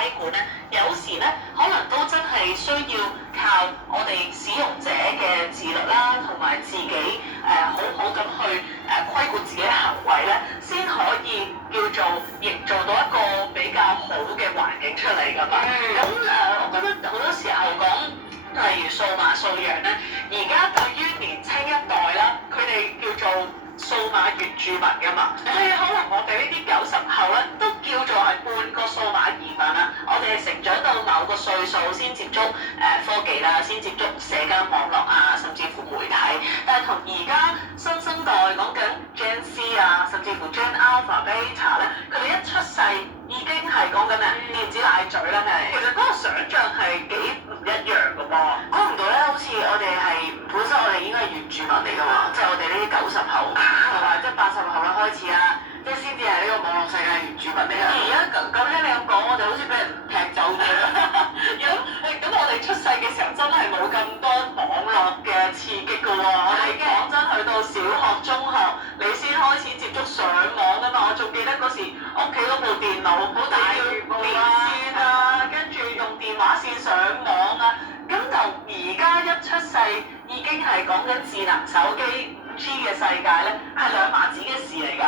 規管咧，有時咧可能都真係需要靠我哋使用者嘅自律啦，同埋自己好好咁去規管自己嘅行為咧，先可以叫做營造到一個比較好嘅環境出嚟㗎嘛。咁我覺得好多時候講，例如數碼素養咧，而家對於年青一代啦，佢哋叫做數碼原住民㗎嘛，所以可能我哋呢啲90後咧，都叫做係半個數碼移民啦。我哋係成長到某個歲數先接觸科技啦，先接觸社交網絡啊，甚至乎媒體。但係同而家新生代講緊 Gen Z 啊，甚至乎 Gen Alpha、Beta 咧，佢哋一出世已經係講緊咩電子奶嘴啦，其實嗰個想像係幾唔一樣㗎喎。估唔到咧，好似我哋係本身我哋應該係原住民嚟㗎嘛，即係我哋呢啲90後同埋即係80後啦開始啦，即係先至係呢個網絡世界原住民嚟㗎。而家咁聽你咁講，我哋好似俾人踢走咗。咁我哋出世嘅時候真係冇咁多網絡嘅刺激㗎喎。我哋講真，去到小學、中學，你先開始接觸上網㗎嘛。我仲記得嗰時屋企嗰部電腦好大要連線啊，跟住用電話線上網啊。咁就而家一出世已經係講緊智能手機5G 嘅世界咧，係兩碼子嘅事嚟㗎。